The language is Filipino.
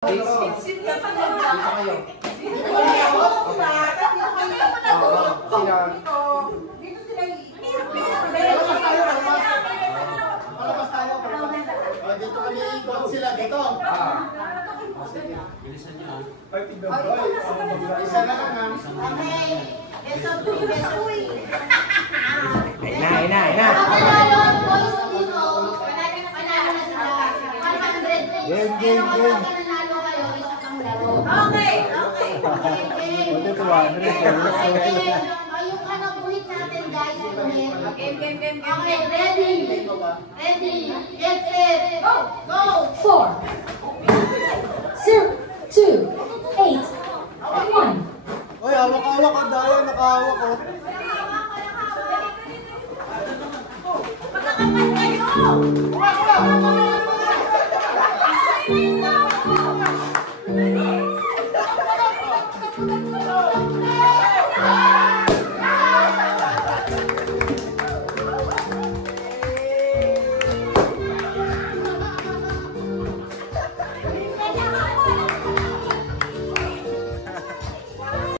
Dito kayo. Dito kami ikot sila dito. Bilisan niyo ah. Isa na lang ah. Okay. Beso po, beso po. Ina. Panalo, boys dito. Panalo na sila. 100. Game. Pero kapag nanalo kayo, isa pang laro. Okay. Yung buhit natin guys. Game. Okay, ready. Get set. Go. 4.